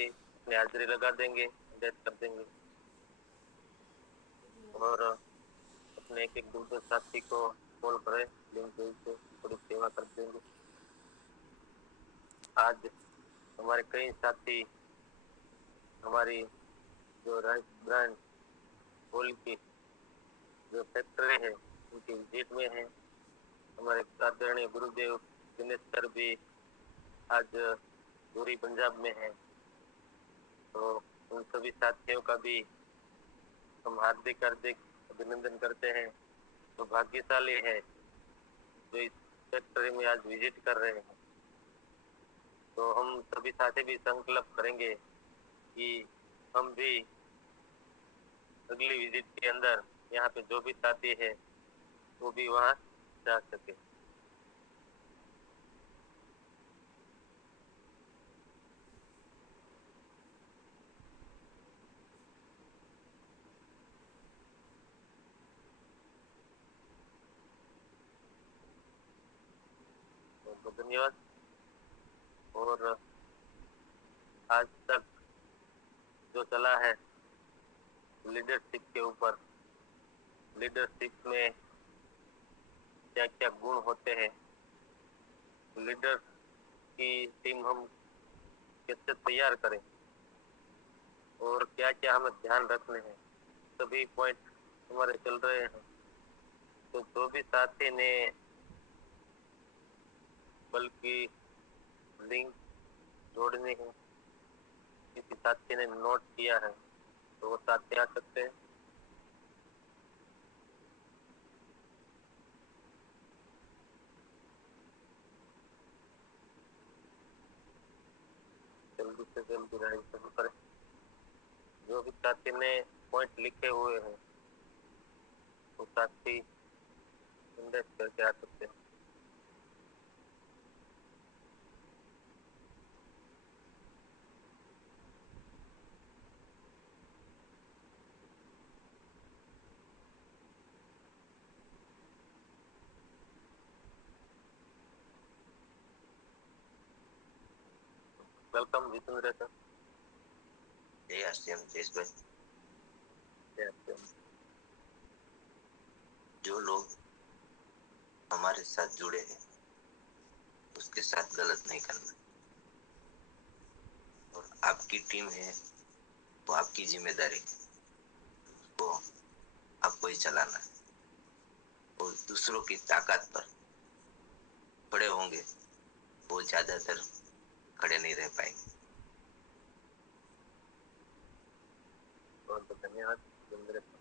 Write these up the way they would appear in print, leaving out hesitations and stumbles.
भी अपनी हाजिरी लगा देंगे, डेथ कर देंगे और अपने एक एक दो साथी को कॉल करें, लिंक भेज के थोड़ी सेवा कर देंगे। आज हमारे कई साथी हमारी जो राइस ब्रांड ऑयल की जो फैक्ट्री है उनकी विजिट में है। हमारे आदरणीय गुरुदेव दिनेश सर भी आज पूरी पंजाब में है, तो उन सभी साथियों का भी हम हार्दिक हार्दिक अभिनंदन करते हैं। तो भाग्यशाली है जो इस फैक्ट्री में आज विजिट कर रहे हैं। तो हम सभी साथी भी संकल्प करेंगे कि हम भी अगली विजिट के अंदर यहाँ पे जो भी साथी है वो भी वहाँ जा सके। तो धन्यवाद। और आज तक जो चला है लीडरशिप के ऊपर, लीडरशिप में क्या क्या गुण होते हैं, लीडर की टीम हम कैसे तैयार करें और क्या क्या हमें ध्यान रखने हैं, सभी पॉइंट हमारे चल रहे हैं। तो जो भी साथी ने बल्कि लिंक जोड़नी है, किसी साथी ने नोट किया है तो वो साथी आ सकते हैं। जल्दी से जल्दी रजिस्टर करें। जो भी साथी ने पॉइंट लिखे हुए हैं वो साथी इंडेक्स करके आ सकते हैं। Welcome Jitendra sir. जय आश्रम देश भाई। जो लोग हमारे साथ जुड़े हैं उसके साथ गलत नहीं करना, और आपकी टीम है वो आपकी जिम्मेदारी है, उसको आपको ही चलाना है। और दूसरों की ताकत पर खड़े होंगे वो ज्यादातर खड़े नहीं रह पाएंगे। बहुत बहुत धन्यवाद जितेंद्र सर।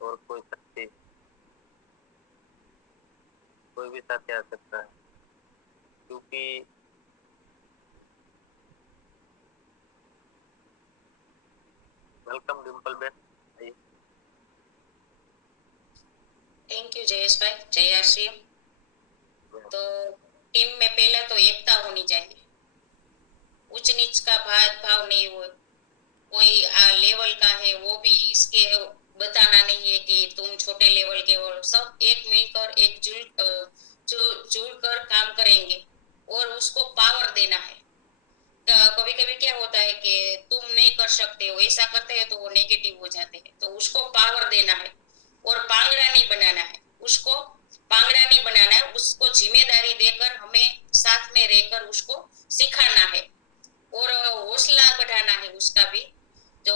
और कोई साथी, कोई भी साथी आ सकता है, क्योंकि welcome Dimple Ben. Thank you Jayesh भाई। जय आश्रम। तो टीम में पहला तो एकता होनी चाहिए, उच्च नीच का भाव नहीं हो, कोई लेवल का है वो भी इसके बताना नहीं है कि तुम छोटे लेवल के हो। सब एक मिलकर जुड़ कर काम करेंगे और उसको पावर देना है। कभी कभी क्या होता है कि तुम नहीं कर सकते हो, ऐसा करते हैं तो वो नेगेटिव हो जाते हैं, तो उसको पावर देना है और पांगड़ा नहीं बनाना है। उसको पांगड़ा नहीं बनाना है, उसको जिम्मेदारी देकर हमें साथ में रहकर उसको सिखाना है और हौसला बढ़ाना है उसका भी। तो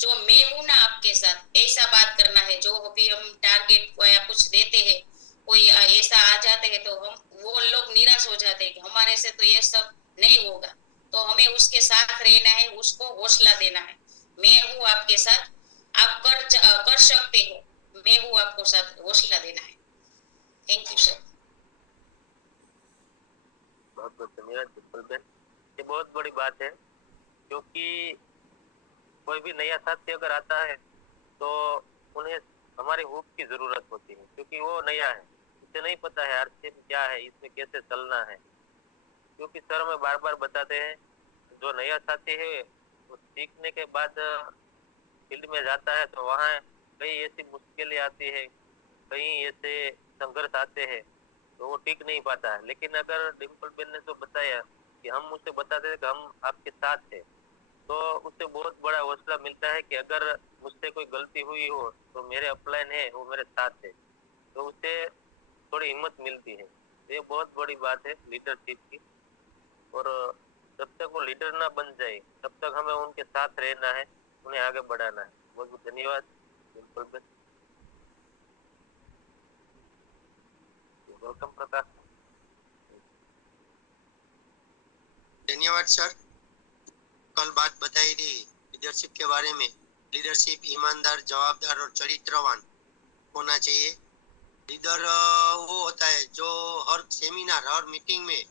जो मैं हूं ना आपके साथ, ऐसा बात करना है। जो अभी हम टारगेट या कुछ देते हैं, कोई ऐसा आ जाते हैं तो हम वो लोग निराश हो जाते हैं कि हमारे से तो ये सब नहीं होगा, तो हमें उसके साथ रहना है, उसको हौसला देना है। मैं हूँ आपके साथ, आप कर सकते हो, मैं हूँ आपको साथ, हौसला देना है। Thank you sir. बहुत बहुत धन्यवाद डिम्पल बेन। ये बहुत बड़ी बात है, क्योंकि कोई भी नया साथी अगर आता है तो उन्हें हमारी हुक की जरूरत होती है, क्योंकि वो नया है, उसे नहीं पता है आरसीएम क्या है, इसमें कैसे चलना है। क्योंकि सर में बार बार बताते हैं जो नया साथी है वो सीखने के बाद फील्ड में जाता है तो वहाँ कई ऐसी मुश्किलें आती है, कई ऐसे संघर्ष आते हैं, तो वो टिक नहीं पाता है। लेकिन अगर डिम्पल बेन ने जो बताया कि हम उसे बताते थे कि हम आपके साथ हैं, तो उससे बहुत बड़ा हौसला मिलता है कि अगर मुझसे कोई गलती हुई हो तो मेरे अपलाइन है वो मेरे साथ है, तो उससे थोड़ी हिम्मत मिलती है। ये बहुत बड़ी बात है लीडरशिप की। और जब तक वो लीडर ना बन जाए तब तक हमें उनके साथ रहना है, उन्हें आगे बढ़ाना है। बहुत बहुत धन्यवाद। वेलकम प्रकाश। धन्यवाद सर। कल बात बताई थी लीडरशिप के बारे में। लीडरशिप ईमानदार, जवाबदार और चरित्रवान होना चाहिए। लीडर वो होता है जो हर सेमिनार, हर मीटिंग में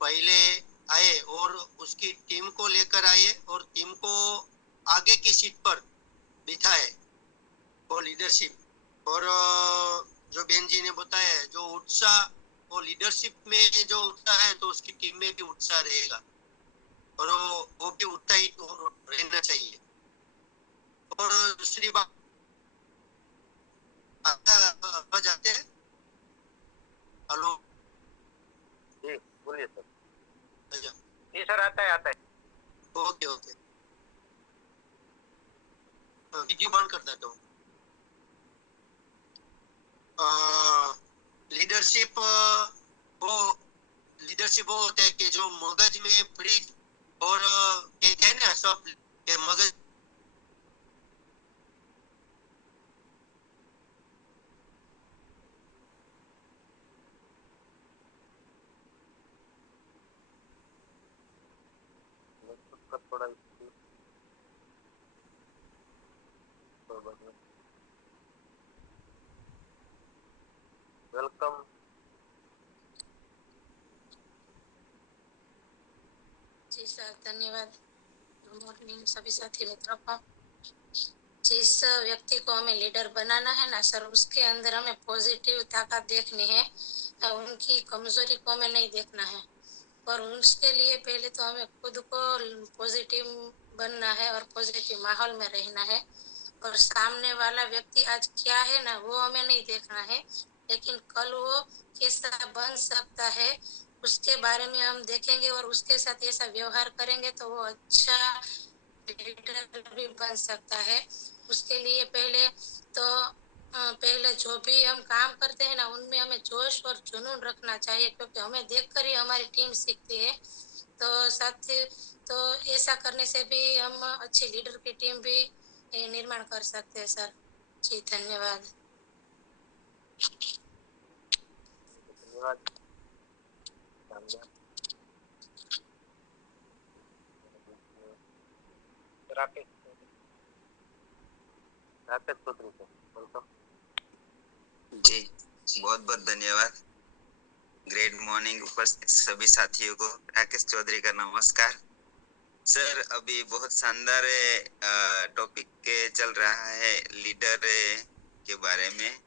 पहले आए और उसकी टीम को लेकर आए और टीम को आगे की सीट पर बिठाए, वो लीडरशिप। और जो बेन जी ने बताया है, जो उत्साह, वो लीडरशिप में जो उत्साह है तो उसकी टीम में भी उत्साह रहेगा और वो भी उत्साहित रहना चाहिए। और दूसरी बात, आवाज आते हैं? हेलो जी बोलिए सर। अच्छा, जी सर, आता है आता है। ओके ओके, वीडियो बंद कर देता हूँ। लीडरशिप वो लीडरशिप वो होता है कि जो मगज में फ्रीज और कहते हैं ना सब के मगज थोड़ा वेलकम। जी सर, धन्यवाद। गुड मॉर्निंग सभी साथी मित्रों को। जिस व्यक्ति को हमें लीडर बनाना है ना सर, उसके अंदर हमें पॉजिटिव ताकत देखनी है, उनकी कमजोरी को हमें नहीं देखना है। और उसके लिए पहले तो हमें खुद को पॉजिटिव बनना है और पॉजिटिव माहौल में रहना है। और सामने वाला व्यक्ति आज क्या है ना, वो हमें नहीं देखना है, लेकिन कल वो कैसा बन सकता है उसके बारे में हम देखेंगे और उसके साथ ऐसा व्यवहार करेंगे तो वो अच्छा लीडर भी बन सकता है। उसके लिए पहले तो पहले जो भी हम काम करते हैं ना, उनमें हमें जोश और जुनून रखना चाहिए, क्योंकि हमें देखकर ही हमारी टीम सीखती है। तो साथ तो ऐसा करने से भी हम अच्छी लीडर की टीम भी निर्माण कर सकते हैं सर। जी धन्यवाद। धन्यवाद। Rakesh Rakesh Chaudhary sir, welcome. जी बहुत बहुत धन्यवाद। ग्रेट मॉर्निंग उपस्थित सभी साथियों को राकेश चौधरी का नमस्कार। सर अभी बहुत शानदार टॉपिक चल रहा है लीडर के बारे में।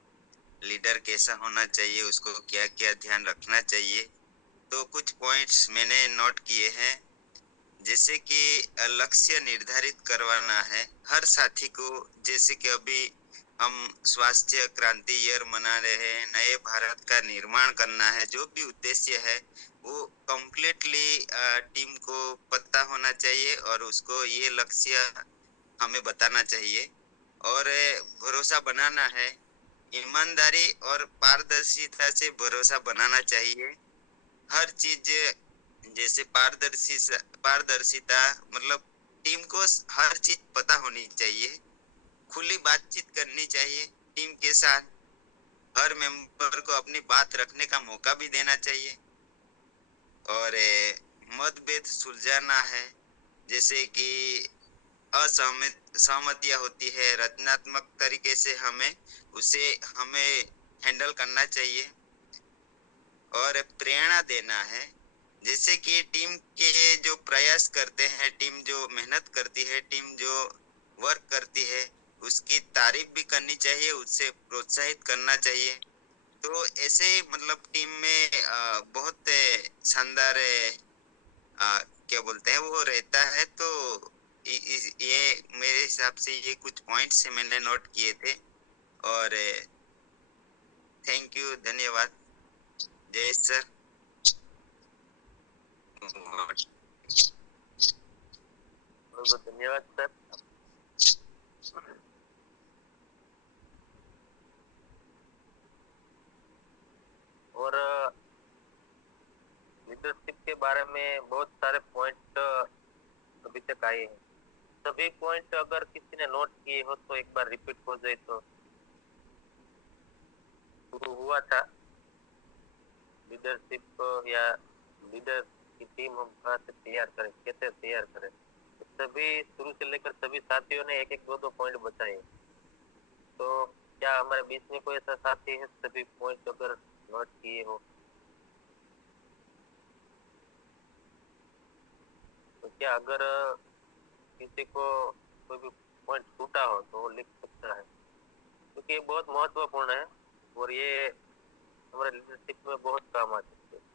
लीडर कैसा होना चाहिए, उसको क्या क्या ध्यान रखना चाहिए। तो कुछ पॉइंट्स मैंने नोट किए हैं, जैसे कि लक्ष्य निर्धारित करवाना है हर साथी को। जैसे कि अभी हम स्वास्थ्य क्रांति ईयर मना रहे हैं, नए भारत का निर्माण करना है, जो भी उद्देश्य है वो कंप्लीटली टीम को पता होना चाहिए और उसको ये लक्ष्य हमें बताना चाहिए। और भरोसा बनाना है, ईमानदारी और पारदर्शिता से भरोसा बनाना चाहिए। हर चीज जैसे पारदर्शिता मतलब टीम को हर चीज पता होनी चाहिए। खुली बातचीत करनी चाहिए टीम के साथ। हर मेंबर को अपनी बात रखने का मौका भी देना चाहिए। और मतभेद सुलझाना है, जैसे कि असहमतियां होती है, रचनात्मक तरीके से हमें हैंडल करना चाहिए। और प्रेरणा देना है, जैसे कि टीम के जो प्रयास करते हैं, टीम जो मेहनत करती है, टीम जो वर्क करती है, उसकी तारीफ भी करनी चाहिए, उससे प्रोत्साहित करना चाहिए। तो ऐसे मतलब टीम में बहुत शानदार क्या बोलते हैं वो रहता है। तो ये मेरे हिसाब से ये कुछ पॉइंट्स मैंने नोट किए थे। और थैंक यू, धन्यवाद। जय सर। बहुत बहुत धन्यवाद सर। और लीडरशिप के बारे में बहुत सारे पॉइंट अभी तक आए हैं। सभी पॉइंट अगर किसी ने नोट किए हो तो एक बार रिपीट हो जाए तो। शुरू हुआ था लीडरशिप या लीडर की टीम हम कहाँ से तैयार करें, कैसे तैयार करें। तो सभी शुरू से लेकर सभी साथियों ने एक एक दो पॉइंट बताए। तो क्या हमारे बीच में कोई ऐसा साथी है सभी पॉइंट अगर नोट किए हो? तो क्या अगर किसी को कोई भी पॉइंट छूटा हो तो वो लिख सकता है, क्योंकि ये बहुत महत्वपूर्ण है और ये हमारे लीडरशिप में बहुत काम आ सकते हैं।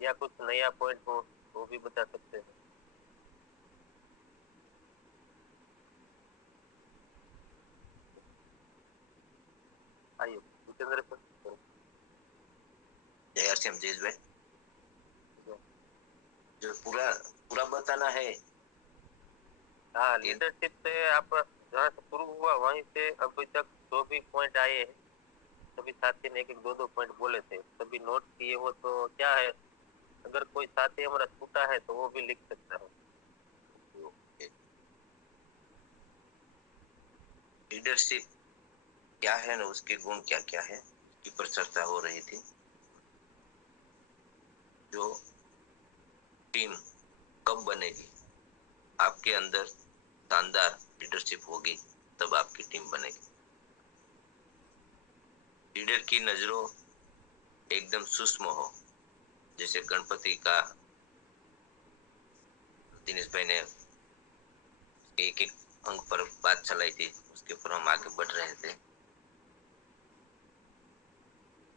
या कुछ नया पॉइंट हो वो भी बता सकते हैं। आइए जितेंद्र सर। जय श्री राम जयेश भाई, जो पूरा पूरा बताना है। हाँ, लीडरशिप से आप जहाँ से शुरू हुआ वहीं से अभी तक जो भी पॉइंट आए हैं सभी साथी ने एक एक दो पॉइंट बोले थे, सभी नोट किए हो तो क्या है, अगर कोई साथी हमारा छूटा है तो वो भी लिख सकता है। लीडरशिप क्या है ना, उसके गुण क्या क्या है की पर चर्चा हो रही थी। जो टीम कब बनेगी, आपके अंदर शानदार लीडरशिप होगी तब आपकी टीम बनेगी। लीडर की नजरों एकदम सूक्ष्म हो, जैसे गणपति का दिनेश भाई ने एक एक अंक पर बात चलाई थी, उसके ऊपर हम आगे बढ़ रहे थे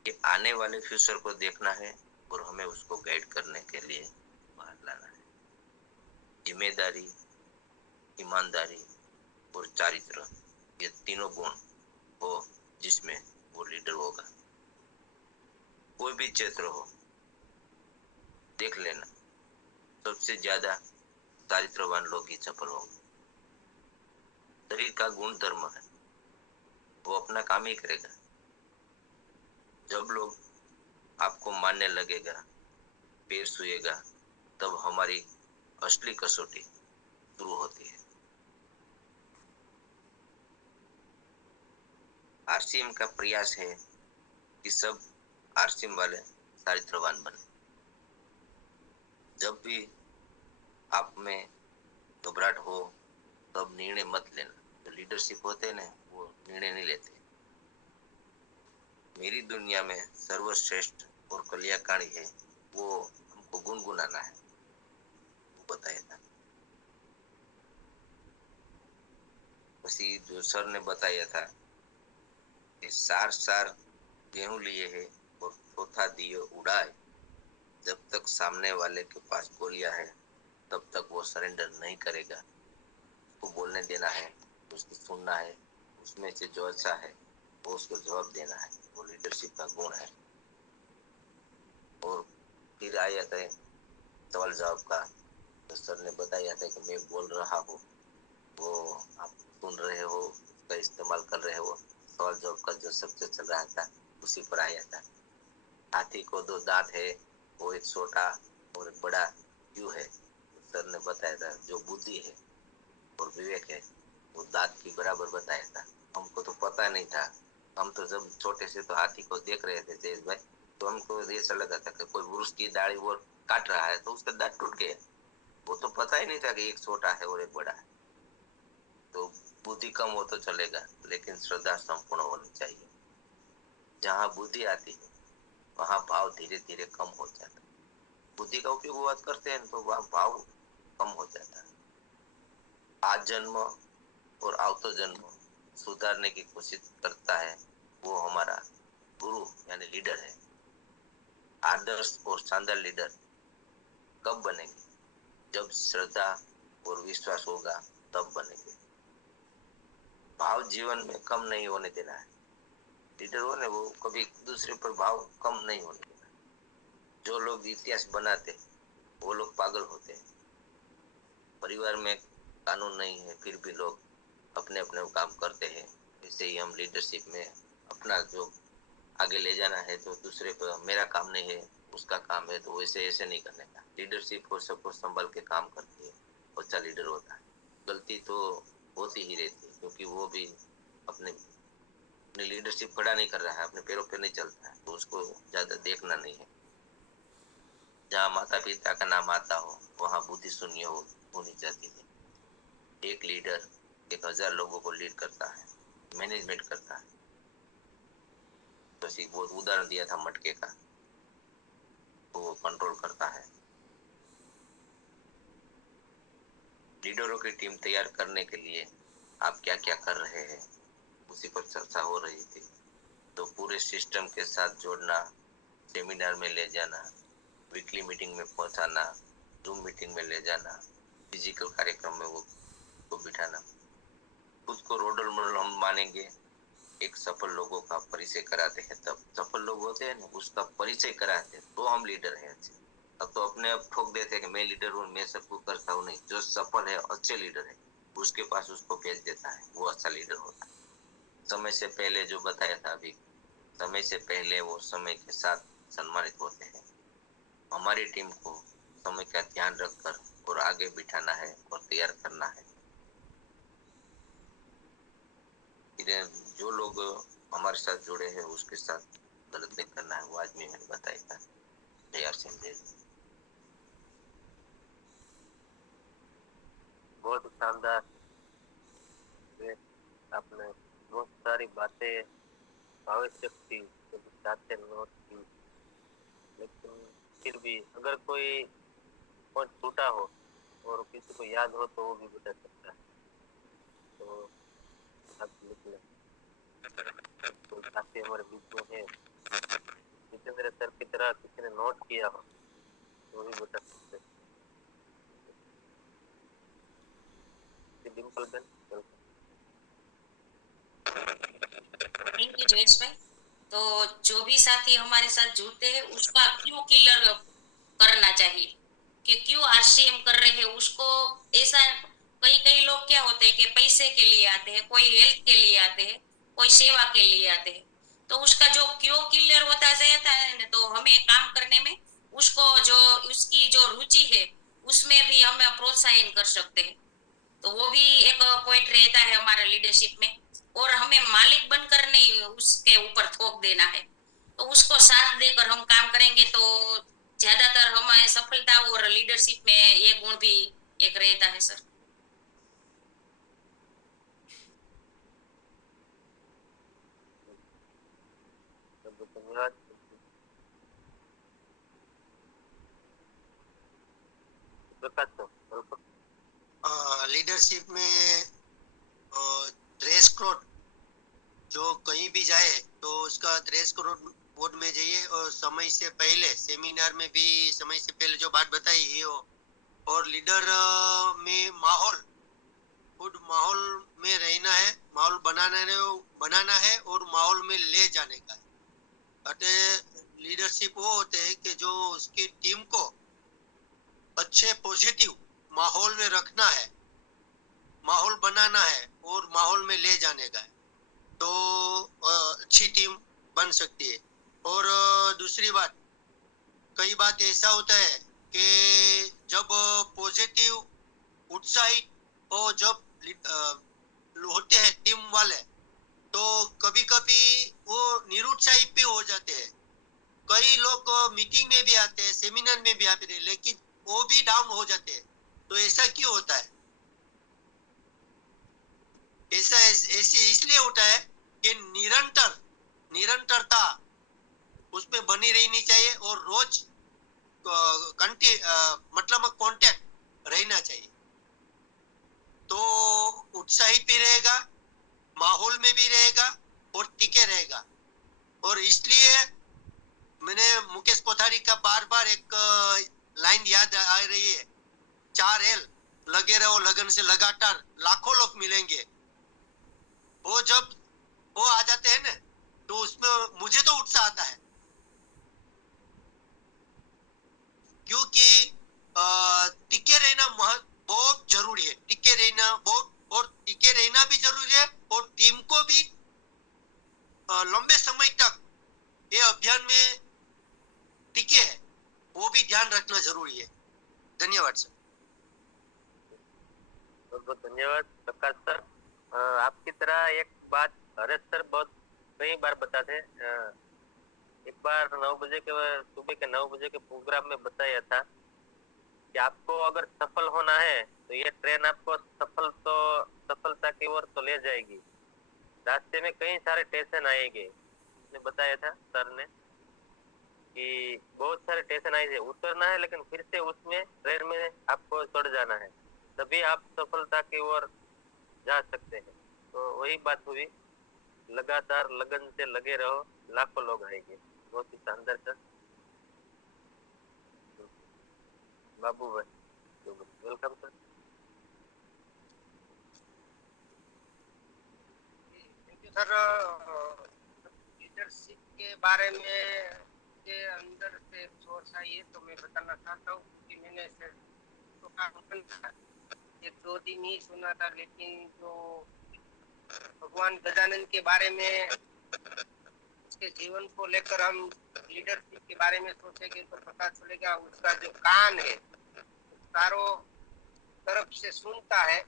कि आने वाले फ्यूचर को देखना है और हमें उसको गाइड करने के लिए बाहर लाना है। जिम्मेदारी, ईमानदारी और चारित्र, ये तीनों गुण हो जिसमें वो लीडर होगा। कोई भी क्षेत्र हो देख लेना, सबसे ज्यादा चारित्रवान लोग ही सफल होंगे। शरीर का गुण धर्म है, वो अपना काम ही करेगा। जब लोग आपको मानने लगेगा, पैर छुएगा, तब हमारी असली कसौटी शुरू होती है। आरसीएम का प्रयास है कि सब आरसीएम वाले चारित्रवान बने। जब भी आप में घबराहट हो तब निर्णय मत लेना। जो लीडरशिप होते हैं ना, वो निर्णय नहीं लेते। मेरी दुनिया में सर्वश्रेष्ठ और कल्याणकारी है, वो हमको गुनगुनाना है, वो बताया था। उसी जो सर ने बताया था कि सार सार गेहूं लिए है और चौथा दिए उड़ाए, जब तक सामने वाले के पास गोलियां है तब तक वो सरेंडर नहीं करेगा। उसको बोलने देना है, उसको सुनना है, उसमें से जो अच्छा है वो उसको जवाब देना है। वो लीडरशिप का गुण है। और फिर आया था सवाल जवाब का, तो सर ने बताया था कि मैं बोल रहा हूँ, वो आप सुन रहे हो, उसका इस्तेमाल कर रहे हो। सवाल जवाब का जो सबसे चल रहा था उसी पर आया था। हाथी को दो दांत है, वो एक छोटा और एक बड़ा क्यों है? तो सर ने बताया था जो बुद्धि है और विवेक है वो दांत की बराबर बताया था। हमको तो पता नहीं था। हम तो जब छोटे से तो हाथी को देख रहे थे जयेश भाई, तो हमको ऐसा लगा था कि कोई वृक्ष की डाली वो काट रहा है तो उसका दांत टूट गया। वो तो पता ही नहीं था कि एक छोटा है और एक बड़ा है। तो बुद्धि कम हो तो चलेगा, लेकिन श्रद्धा संपूर्ण होनी चाहिए। जहाँ बुद्धि आती है वहाँ भाव धीरे धीरे कम हो जाता है। बुद्धि का उपयोग वो करते हैं तो वहाँ भाव कम हो जाता है। आज जन्म और आवतो जन्म सुधारने की कोशिश करता है, वो हमारा गुरु यानी लीडर है। आदर्श और शानदार लीडर कब बनेंगे? जब श्रद्धा और विश्वास होगा तब बनेंगे। भाव जीवन में कम नहीं होने देना है। लीडर हो ना, वो कभी दूसरे पर भाव कम नहीं होने देना। जो लोग इतिहास बनाते वो लोग पागल होते हैं। परिवार में कानून नहीं है फिर भी लोग अपने अपने काम करते हैं। ऐसे ही हम लीडरशिप में अपना जो आगे ले जाना है तो दूसरे को मेरा काम नहीं है उसका काम है, तो वैसे ऐसे नहीं करने का। लीडरशिप को सबको संभल के काम करती है, अच्छा लीडर होता है। गलती तो होती ही रहती है क्योंकि वो भी अपने अपनी लीडरशिप खड़ा नहीं कर रहा है, अपने पैरों पे नहीं चलता है, तो उसको ज्यादा देखना नहीं है। जहाँ माता पिता का नाम आता हो वहाँ बुद्धि शून्य होनी चाहिए है। एक लीडर 1000 लोगों को लीड करता है, मैनेजमेंट करता है। बस एक बहुत उदाहरण दिया था मटके का, तो वो कंट्रोल करता है। लीडरों की टीम तैयार करने के लिए आप क्या क्या कर रहे हैं उसी पर चर्चा हो रही थी। तो पूरे सिस्टम के साथ जोड़ना, सेमिनार में ले जाना, वीकली मीटिंग में पहुंचाना, जूम मीटिंग में ले जाना, फिजिकल कार्यक्रम में वो बिठाना। खुद को रोल मॉडल हम मानेंगे, एक सफल लोगों का परिचय कराते हैं, तब सफल लोग होते हैं ना उसका परिचय कराते हैं तो हम लीडर हैं अच्छे। अब तो अपने आप ठोक देते हैं कि मैं लीडर हूँ, मैं सबको करता हूँ। नहीं, जो सफल है अच्छे लीडर है उसके पास उसको भेज देता है, वो अच्छा लीडर होता है। समय से पहले जो बताया था अभी, समय से पहले वो समय के साथ सम्मानित होते हैं। हमारी टीम को समय का ध्यान रखकर और आगे बिठाना है और तैयार करना है। जो लोग हमारे साथ जुड़े हैं उसके साथ गलत नहीं करना है, वो आज भी मैंने बताया था। तैयार से बहुत शानदार। आपने बहुत सारी बातें आवश्यक थी जो साथ नोट की, लेकिन फिर भी अगर कोई पॉइंट छूटा हो और किसी को याद हो तो वो भी बता सकता है। तो आप लिख लें। तो साथी हमारे बीच में है, जितेंद्र सर की तरह किसी ने नोट किया हो तो वो भी बता सकते हैं। Dimple Ben, thank you Jayesh भाई। तो जो भी साथी हमारे साथ जुड़ते हैं उसका क्यों किलर करना चाहिए कि क्यों आरसीएम कर रहे हैं उसको। ऐसा कई कई लोग क्या होते हैं कि पैसे के लिए आते हैं, कोई हेल्थ के लिए आते हैं, कोई सेवा के लिए आते हैं। तो उसका जो क्यों क्लियर होता जाता है ना, तो हमें काम करने में उसको जो उसकी जो रुचि है उसमें भी हम प्रोत्साहन कर सकते हैं। तो वो भी एक पॉइंट रहता है हमारा लीडरशिप में। और हमें मालिक बनकर नहीं उसके ऊपर थोप देना है, तो उसको साथ देकर हम काम करेंगे तो ज्यादातर हमारे सफलता और लीडरशिप में ये गुण भी एक रहता है सर। धन्यवाद। लीडरशिप में ड्रेस कोड जो कहीं भी जाए तो उसका ड्रेस कोड में जाइए, और समय से पहले सेमिनार में भी समय से पहले जो बात बताई ये हो। और लीडर में माहौल, खुद माहौल में रहना है, माहौल बनाना है और माहौल में ले जाने का है। अतः लीडरशिप वो होते हैं कि जो उसकी टीम को अच्छे पॉजिटिव माहौल में रखना है, माहौल बनाना है और माहौल में ले जाने का है, तो अच्छी टीम बन सकती है। और दूसरी बात, कई बात ऐसा होता है कि जब पॉजिटिव उत्साहित और जब होते हैं टीम वाले, तो कभी कभी वो निरुत्साहित भी हो जाते हैं। कई लोग मीटिंग में भी आते हैं, सेमिनार में भी आते हैं, लेकिन वो भी डाउन हो जाते हैं। तो ऐसा क्यों होता है? ऐसा ऐसे इसलिए होता है कि निरंतरता उसमें बनी रहनी चाहिए और रोज मतलब कांटेक्ट रहना चाहिए, तो उत्साहित भी रहेगा, माहौल में भी रहेगा और टिके रहेगा। और इसलिए मैंने मुकेश कोठारी का बार बार एक लाइन याद आ रही है, 4L, लगे रहो लगन से, लगातार लाखों लोग मिलेंगे। वो जब वो आ जाते हैं ना, तो उसमें मुझे तो उत्साह आता है। क्योंकि टिके रहना बहुत जरूरी है। टिके रहना बहुत, और टिके रहना भी जरूरी है, और टीम को भी लंबे समय तक ये अभियान में टिके है वो भी ध्यान रखना जरूरी है। धन्यवाद सर। बहुत बहुत धन्यवाद प्रकाश सर। आपकी तरह एक बात हरेश सर बहुत कई बार बताते हैं। एक बार 9 बजे के सुबह के 9 बजे के प्रोग्राम में बताया था कि आपको अगर सफल होना है तो ये ट्रेन आपको सफलता की ओर तो ले जाएगी। रास्ते में कई सारे स्टेशन आएंगे, उसने बताया था सर ने कि बहुत सारे स्टेशन आए थे, उतरना है लेकिन फिर से उसमें ट्रेन में आपको चढ़ जाना है, तभी आप सफलता की ओर जा सकते हैं। तो वही बात हुई, लगातार लगन से लगे रहो, लाखों लोग आएंगे। बहुत ही शानदार सर। बाबू भाई welcome sir. Thank you sir. Leadership के बारे में मुझे अंदर से सोच आई है तो मैं बताना चाहता हूँ कि मैंने सिर्फ तो था, एक दो दिन ही सुना था, लेकिन जो भगवान गजानन के बारे में, उसके जीवन को लेकर हम लीडरशिप के बारे में सोचेंगे तो पता चलेगा उसका जो कान है चारों तरफ से सुनता है,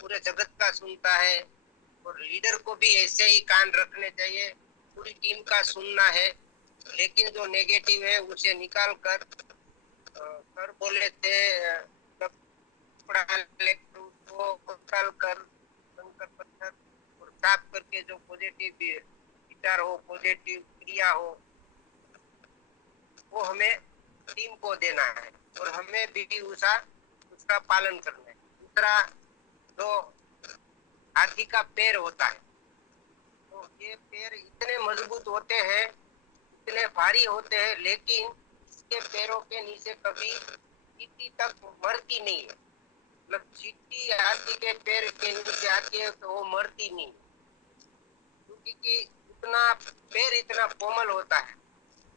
पूरे जगत का सुनता है। और लीडर को भी ऐसे ही कान रखने चाहिए, पूरी टीम का सुनना है, लेकिन जो नेगेटिव है उसे निकाल कर सर बोले थे कपड़ा लेकर उसको निकाल कर कंकर पत्थर और साफ करके जो पॉजिटिव विचार हो, पॉजिटिव क्रिया हो, वो हमें टीम को देना है और हमें भी उसका पालन करना है। दूसरा, जो हाथी का पैर होता है, तो ये पैर इतने मजबूत होते हैं, इतने भारी होते हैं, लेकिन इसके पैरों के नीचे कभी चींटी तक मरती नहीं है। मतलब चींटी हाथी के पैर के नीचे आती है तो वो मरती नहीं, क्योंकि इतना पैर इतना कोमल होता है।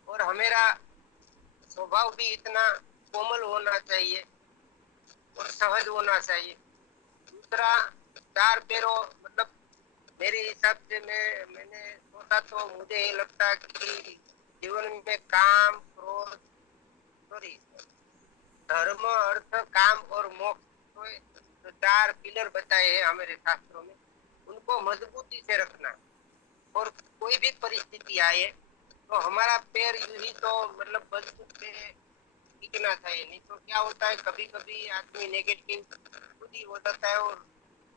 और हमारा स्वभाव भी इतना कोमल होना चाहिए और सहज होना चाहिए। दूसरा, चार पैरों मतलब मेरे हिसाब से मैंने सोचा तो मुझे ये लगता कि जीवन में काम, क्रोध, सॉरी, धर्म, अर्थ, काम और मोक्ष, तो जो चार पिलर बताए हैं हमारे शास्त्रों में, उनको मजबूती से रखना। और कोई भी परिस्थिति आए तो हमारा पैर यूं ही तो मतलब मजबूत से टिकना चाहिए, नहीं तो क्या होता है कभी कभी आदमी नेगेटिव खुद ही हो जाता है, और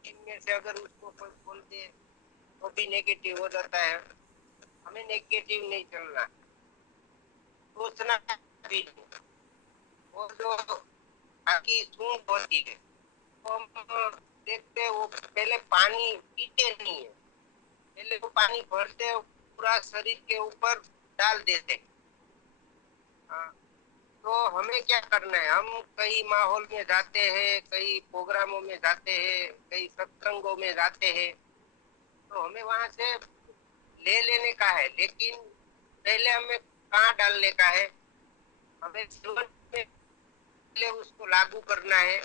टीम में से अगर उसको कोई बोल दे तो भी नेगेटिव हो जाता है। हमें नेगेटिव नहीं चलना, सोचना भी नहीं। और जो बाकी सूंघ होती है तो हम देखते हैं वो पहले पानी पीते नहीं है, पहले वो पानी भरते पूरा शरीर के ऊपर डाल देते। हाँ, तो हमें क्या करना है, हम कई माहौल में जाते हैं, कई प्रोग्रामों में जाते हैं, कई सत्संगों में जाते हैं, तो हमें वहां से ले लेने का है, लेकिन पहले हमें कहाँ डालने का है, हमें जीवन में पहले उसको लागू करना है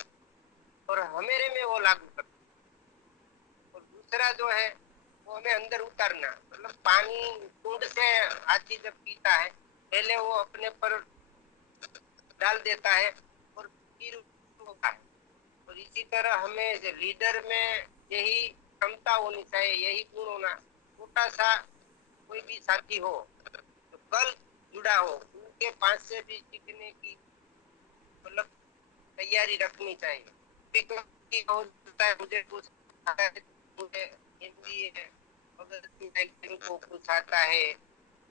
और हमेरे में वो लागू करना है। और दूसरा जो है वो हमें अंदर उतारना, मतलब पानी कुंड से हाथी जब पीता है पहले वो अपने पर डाल देता है और फिर होता है। और इसी तरह हमें लीडर में यही क्षमता होनी चाहिए, यही गुण होना। छोटा सा कोई भी साथी हो तो कल जुड़ा हो, उनके पास से भी सीखने की मतलब तैयारी रखनी चाहिए। मुझे कुछ आता है, मुझे हिंदी है, अगर को कुछ आता है,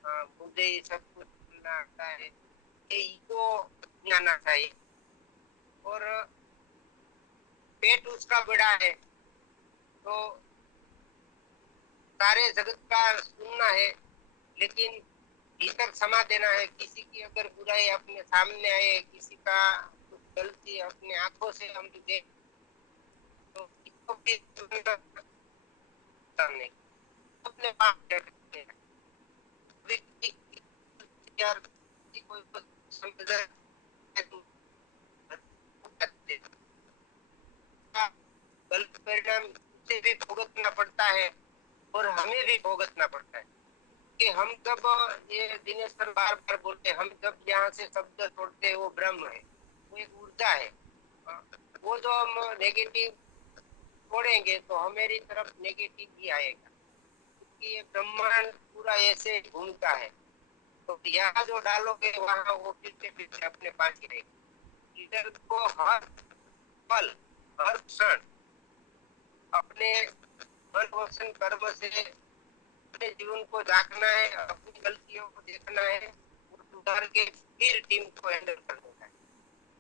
मुझे ये सब कुछ बोलना आता है, ये ईगो नहीं आना चाहिए। और पेट उसका बड़ा है तो सारे जगत का सुनना है, लेकिन भीतर क्षमा देना है। किसी की अगर बुराई अपने सामने आए, किसी का कुछ गलती अपने आंखों से हम देख तो इसको भी सामने अपने पास रखते हैं। कोई गलत परिणाम से भी भुगतना पड़ता है और हमें भी भुगतना पड़ता है कि हम जब ये दिनेश सर बार बार बोलते हैं, हम जब यहाँ से शब्द छोड़ते हैं वो ब्रह्म है, वो एक ऊर्जा है। वो जो हम नेगेटिव छोड़ेंगे तो हमारी तरफ नेगेटिव भी आएगा, क्योंकि ये ब्रह्मांड पूरा ऐसे घूमता है। तो यहाँ जो डालोगे वहाँ वो फिरते अपने पास ही रहेगी। लीडर को हर पल हर क्षण अपने मन वचन कर्म से अपने जीवन को झांकना है, अपनी गलतियों को देखना है और सुधार के फिर टीम को हैंडल करना है।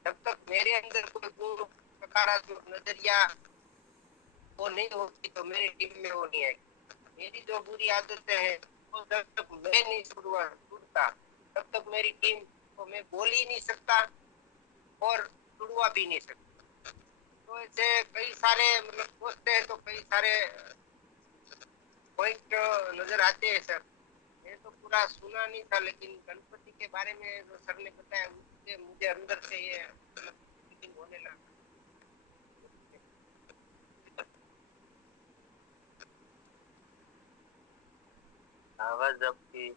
जब तक मेरे अंदर कोई गुण सकारात्मक नजरिया वो नहीं होती तो मेरी टीम में वो नहीं आएगी। मेरी जो बुरी आदतें हैं वो जब तक मैं नहीं छूटता तब तक मेरी टीम को मैं बोल ही नहीं सकता और छुड़वा भी नहीं सकता। तो ऐसे कई सारे मतलब सोचते हैं तो कई सारे पॉइंट नजर आते हैं सर। मैं तो पूरा सुना नहीं था, लेकिन गणपति के बारे में जो सर ने बताया उससे मुझे अंदर से ये फीलिंग होने लगा। आवाज आपकी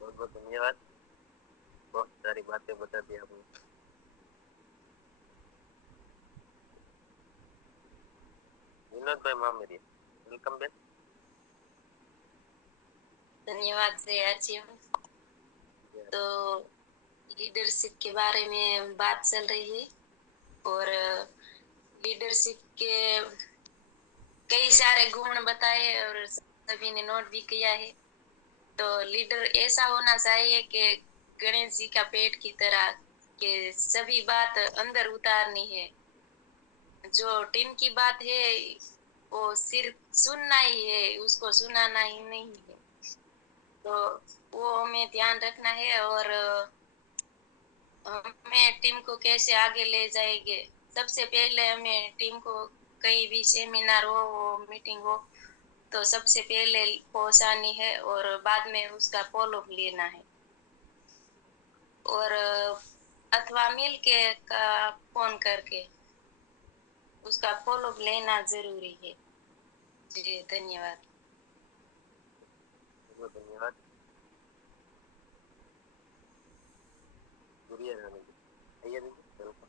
बहुत बहुत धन्यवाद, बहुत सारी बातें बता दी आपने। विनोद भाई मामेरी, वेलकम बैक। धन्यवाद जयाजी। तो लीडरशिप के बारे में बात चल रही है और लीडरशिप के कई सारे गुण बताए और सभी ने नोट भी किया है। तो लीडर ऐसा होना चाहिए कि गणेश जी का पेट की तरह कि सभी बात अंदर उतारनी है। जो टीम की बात है वो सिर्फ सुनना ही है, उसको सुनाना ही नहीं है। तो वो हमें ध्यान रखना है और हमें टीम को कैसे आगे ले जाएंगे। सबसे पहले हमें टीम को कहीं भी सेमिनार हो मीटिंग हो तो सबसे पहले पहुंचानी है और बाद में उसका फॉलो लेना है। और अथवा मिल के का फोन करके उसका फॉलो लेना जरूरी है। जी धन्यवाद। बहुत धन्यवाद। गुड़िया रानी जी, आइए दीदी, वेलकम।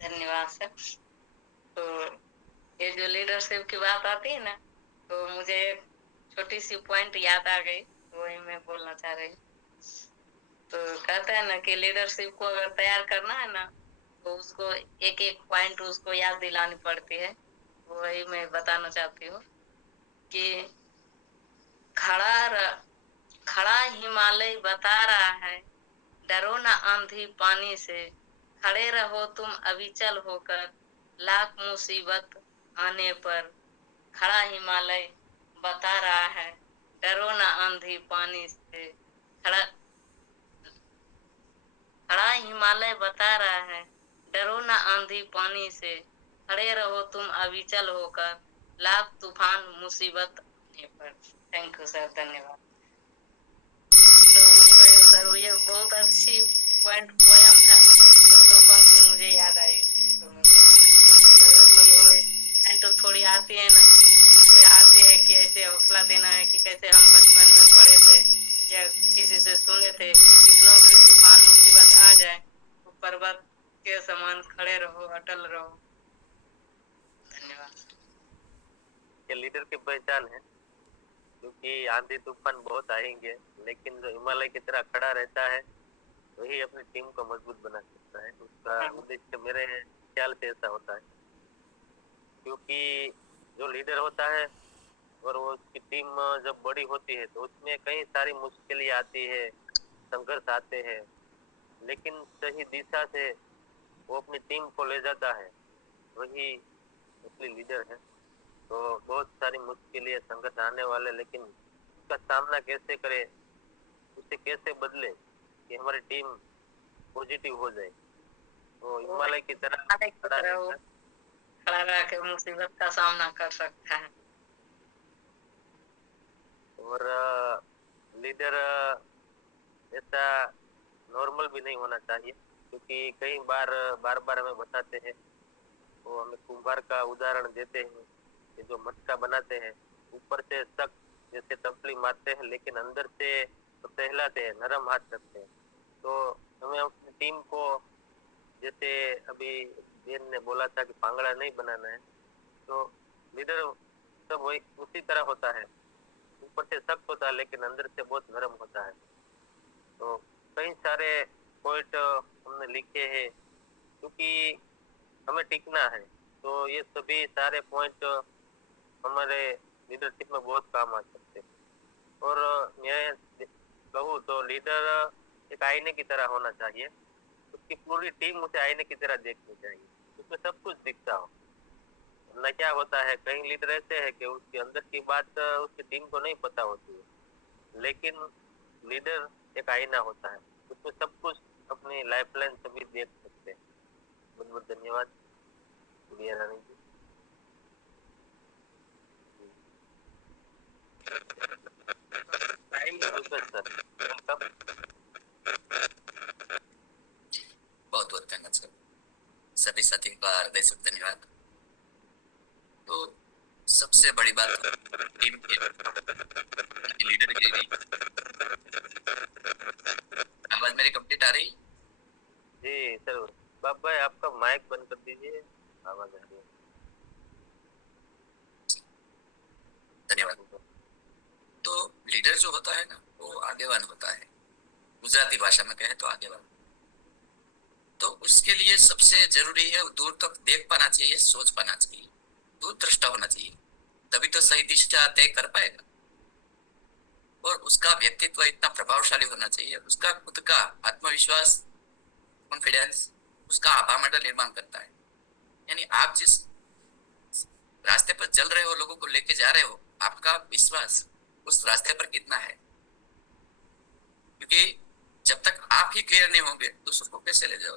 धन्यवाद सर। तो ये जो लीडरशिप की बात आती है ना, तो मुझे छोटी सी पॉइंट याद आ गई, वही मैं बोलना चाह रही हूँ। तो कहते हैं ना कि लीडरशिप को अगर तैयार करना है ना तो उसको एक एक पॉइंट उसको याद दिलानी पड़ती है। वही मैं बताना चाहती हूँ कि खड़ा हिमालय बता रहा है, डरो ना आंधी पानी से, खड़े रहो तुम अविचल होकर, लाख मुसीबत आने पर। खड़ा हिमालय बता रहा है, डरो ना आंधी पानी से, खड़ा हिमालय बता रहा है, डरो ना आंधी पानी से, खड़े रहो तुम अविचल होकर, लाख तूफान मुसीबत आने पर। थैंक यू सर, धन्यवाद। तो सर ये बहुत अच्छी पोयम था और दो पंक्ति मुझे याद आई तो मैं तो थोड़ी आती है ना, उसमें आते हैं कि ऐसे हौसला देना है कि कैसे हम बचपन में पढ़े थे या किसी से सुने थे कि कितनों भी तूफान मुसीबत आ जाए तो पर्वत के समान खड़े रहो, अटल रहो। धन्यवाद। ये लीडर की पहचान है, क्योंकि आंधी तूफान बहुत आएंगे लेकिन जो हिमालय की तरह खड़ा रहता है वही अपनी टीम को मजबूत बना सकता है। उसका उद्देश्य मेरे ख्याल से ऐसा होता है, क्योंकि जो लीडर होता है और वो उसकी टीम जब बड़ी होती है तो उसमें कई सारी मुश्किलें आती है, संघर्ष आते हैं, लेकिन सही दिशा से वो अपनी टीम को ले जाता है, वही असली लीडर है। तो बहुत सारी मुश्किलें संघर्ष आने वाले, लेकिन उसका सामना कैसे करें, उसे कैसे बदले कि हमारी टीम पॉजिटिव हो जाए। तो हिमालय की तरह खड़ा खड़ा रह के मुसीबत का सामना कर सकता है। और लीडर ऐसा नॉर्मल भी नहीं होना चाहिए, क्योंकि कई बार बार बार हमें बताते हैं, वो हमें कुम्हार का उदाहरण देते हैं कि जो मटका बनाते हैं ऊपर से सख्त जैसे टपली मारते हैं, लेकिन अंदर से तो सहलाते हैं, नरम हाथ रखते हैं। तो हमें अपनी टीम को, जैसे अभी बेन ने बोला था कि पांगड़ा नहीं बनाना है, तो लीडर सब वही उसी तरह होता है, ऊपर से सख्त होता है लेकिन अंदर से बहुत नरम होता है। तो कई सारे पॉइंट हमने लिखे हैं, क्योंकि हमें टिकना है, तो ये सभी सारे पॉइंट हमारे लीडरशिप में बहुत काम आ सकते हैं। और मैं कहूँ तो लीडर एक आईने की तरह होना चाहिए, उसकी पूरी टीम उसे आईने की तरह देखनी चाहिए, उसमें सब कुछ दिखता हो। न क्या होता है, कई लीडर ऐसे है कि उसके अंदर की बात उसकी टीम को नहीं पता होती है, लेकिन लीडर एक आईना होता है, उसमें सब कुछ अपनी लाइफलाइन सभी देख सकते हैं। बहुत बहुत धन्यवाद प्रिया रानी जी। Sir welcome. बहुत बहुत धन्यवाद सर, सभी साथियों का हृदय से धन्यवाद। तो सबसे बड़ी बात टीम के लीडर के लिए, आवाज मेरी कंप्लीट आ रही? जी सर, बाबा भाई आपका माइक बंद कर दीजिए, आवाज आ रही है। धन्यवाद। तो लीडर जो होता है ना, वो आगेवान होता है, गुजराती भाषा में कहे तो आगेवान। तो उसके लिए सबसे जरूरी है दूर तक देख पाना चाहिए, सोच पाना चाहिए, दूरदृष्टा होना चाहिए, तभी तो सही दिशा तय कर पाएगा। और उसका व्यक्तित्व इतना प्रभावशाली होना चाहिए, उसका खुद का आत्मविश्वास, कॉन्फिडेंस, उसका आभा मंडल निर्माण करता है। यानी आप जिस रास्ते पर चल रहे हो, लोगों को लेके जा रहे हो, आपका विश्वास उस रास्ते पर कितना है, क्योंकि जब तक आप ही क्लियर नहीं होंगे दूसरों को कैसे ले जाओ।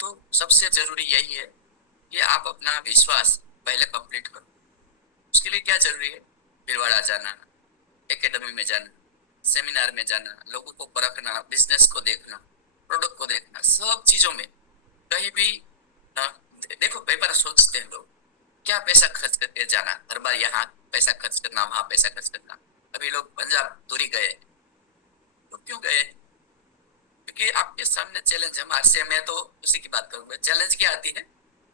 तो सबसे जरूरी यही है कि आप अपना विश्वास पहले कंप्लीट करो। उसके लिए क्या जरूरी है? भिलवाड़ा जाना, एकेडमी में जाना, सेमिनार में जाना, लोगों को परखना, बिजनेस को देखना, प्रोडक्ट को देखना, सब चीजों में कहीं भी देखो, कई बार सोचते हैं लोग क्या पैसा खर्च करके जाना, हर बार यहाँ पैसा खर्च करना, वहां पैसा खर्च करना। अभी लोग पंजाब दूरी गए, तो क्यों गए? क्योंकि आपके सामने चैलेंज है। आरसीएम में तो उसी की बात करूंगा। चैलेंज क्या आती है?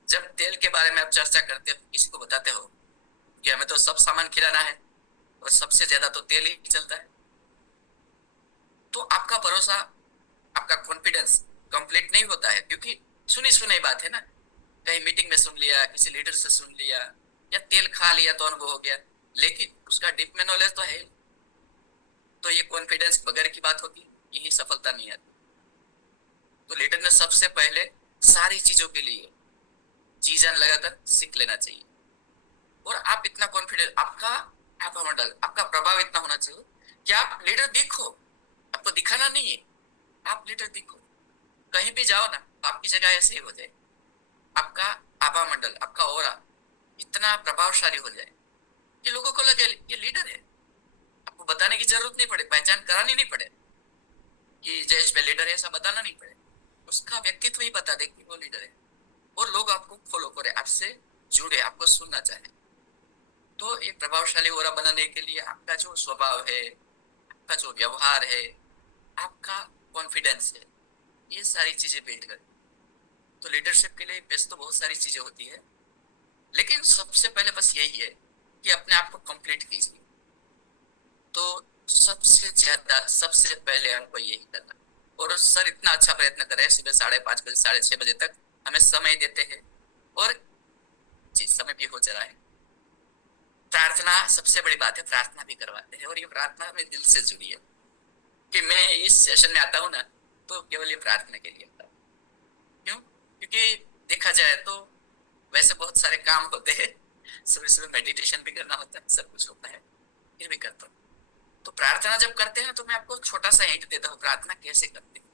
जब तेल के बारे में आप चर्चा करते हो, किसी को बताते हो कि हमें तो सब सामान खिलाना है और सबसे ज्यादा तो तेल ही चलता है, तो आपका भरोसा, आपका कॉन्फिडेंस कंप्लीट नहीं होता है, क्योंकि सुनी सुनी बात है ना, कहीं मीटिंग में सुन लिया, किसी लीडर से सुन लिया, या तेल खा लिया तो अनुभव हो गया, लेकिन उसका डीप में नॉलेज तो है। तो ये कॉन्फिडेंस बगैर की बात होती, यही सफलता नहीं आती। तो लीडर ने सबसे पहले सारी चीजों के लिए जी जान लगाकर सीख लेना चाहिए। और आप इतना कॉन्फिडेंट, आपका आपका मॉडल, आपका प्रभाव इतना होना चाहिए कि आप लीडर दिखो, आपको दिखाना नहीं है, आप लीडर दिखो। कहीं भी जाओ ना, आपकी जगह ऐसे ही हो जाए, आपका आभा मंडल, आपका ओरा इतना प्रभावशाली हो जाए कि लोगों को लगे ये लीडर है। आपको बताने की जरूरत नहीं पड़े, पहचान करानी नहीं पड़े कि जयेश भाई लीडर है, ऐसा बताना नहीं पड़े। उसका व्यक्तित्व ही बता दे कि वो लीडर है, और लोग आपको फॉलो करे, आपसे जुड़े, आपको सुनना चाहे। तो एक प्रभावशाली ओरा बनाने के लिए आपका जो स्वभाव है, आपका जो व्यवहार है, आपका कॉन्फिडेंस है, ये सारी चीजें बिल्ड करें। तो लीडरशिप के लिए बेस्ट तो बहुत सारी चीजें होती है, लेकिन सबसे पहले बस यही है कि अपने आप को कंप्लीट कीजिए। तो सबसे ज्यादा, सबसे पहले हमको यही करना। और सर इतना अच्छा प्रयत्न कर रहे हैं, सुबह 5:30 बजे 6:30 बजे तक हमें समय देते हैं, और जी समय भी हो जा रहा है। प्रार्थना सबसे बड़ी बात है, प्रार्थना भी करवाते हैं, और ये प्रार्थना में दिल से जुड़ी है कि मैं इस सेशन में आता हूँ ना, तो केवल ये प्रार्थना के लिए आता हूँ। क्यों? क्योंकि देखा जाए तो वैसे बहुत सारे काम होते हैं, सुबह सुबह मेडिटेशन भी करना होता है, सब कुछ होता है, फिर भी करता हूँ। तो प्रार्थना जब करते हैं तो मैं आपको छोटा सा हिंट देता हूँ प्रार्थना कैसे करते हैं।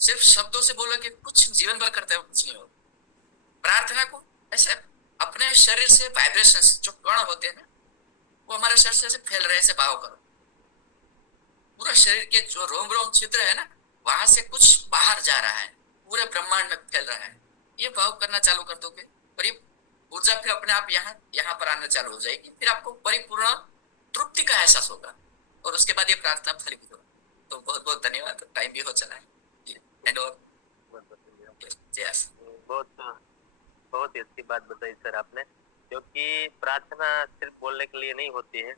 सिर्फ शब्दों से बोलो कि कुछ जीवन भर करते हो, कुछ नहीं हो। प्रार्थना को ऐसे अपने शरीर से वाइब्रेशंस, जो कण होते हैं ना, वो हमारे शरीर से फैल रहे ऐसे भाव करो। पूरा शरीर के जो रोम रोम छिद्र है ना, वहां से कुछ बाहर जा रहा है, पूरे ब्रह्मांड में फैल रहा है। ये भाव करना चालू कर दोगे और ये ऊर्जा फिर अपने आप यहाँ पर आना चालू हो जाएगी। फिर आपको परिपूर्ण तृप्ति का एहसास होगा और उसके बाद ये प्रार्थना फलीभूत होगा। तो बहुत बहुत धन्यवाद, टाइम भी हो चला है। एंड और बहुत बहुत ही अच्छी बात बताई सर आपने, क्योंकि प्रार्थना सिर्फ बोलने के लिए नहीं होती है,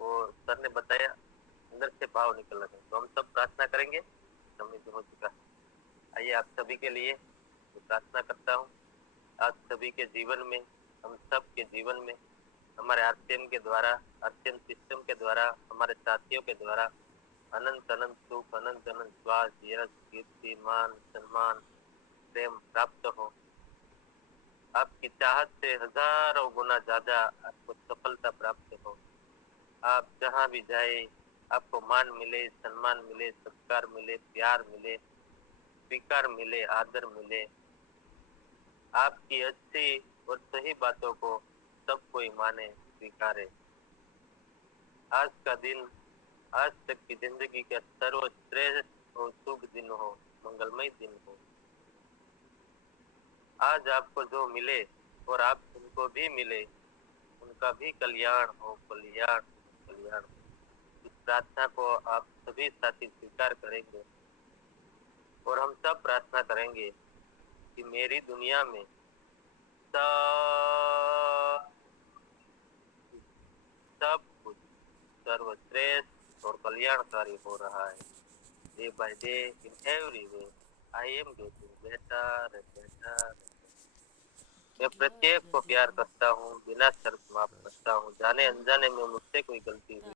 और सर ने बताया अंदर से भाव निकलना है। तो हम सब प्रार्थना करेंगे, समय तो हो चुका है। आइए आप सभी के लिए प्रार्थना करता हूँ। आप सभी के जीवन में, हम सब के जीवन में, हमारे आरसीएम के द्वारा, आरसीएम सिस्टम के द्वारा, हमारे साथियों के द्वारा अनंत अनंत सुख, अनंत अनंत श्वास, यश, कीर्ति, मान, सम्मान, प्रेम प्राप्त हो। आपकी चाहत से हजारों गुना ज्यादा आपको सफलता प्राप्त हो। आप जहाँ भी जाए आपको मान मिले, सम्मान मिले, सत्कार मिले, प्यार मिले, स्वीकार मिले, आदर मिले। आपकी अच्छी और सही बातों को सब कोई माने, स्वीकारे। आज का दिन, आज तक की जिंदगी का सर्वश्रेष्ठ और शुभ दिन हो, मंगलमय दिन हो। आज आपको जो मिले और आप उनको भी मिले, उनका भी कल्याण हो, कल्याण कल्याण। इस प्रार्थना को आप सभी साथी स्वीकार करेंगे और हम सब प्रार्थना करेंगे कि मेरी दुनिया में सब कुछ सर्वश्रेष्ठ और कल्याणकारी हो रहा है। Day by day in every way I am getting better and better. मैं प्रत्येक को प्यार करता हूँ, बिना शर्त माफ करता हूँ। जाने अनजाने में मुझसे कोई गलती हुई